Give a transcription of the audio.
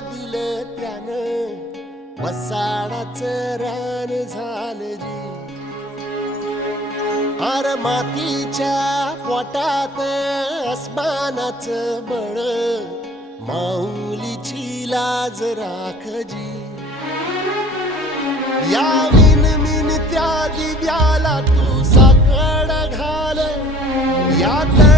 दिलं त्यानं वसाडाचं रान झालं जी. आर मातीच्या पोटात अस्मानाचं बळ, माऊलीची लाज राखजी. या मिनमिन त्या दिव्याला तू साकड घाल, यात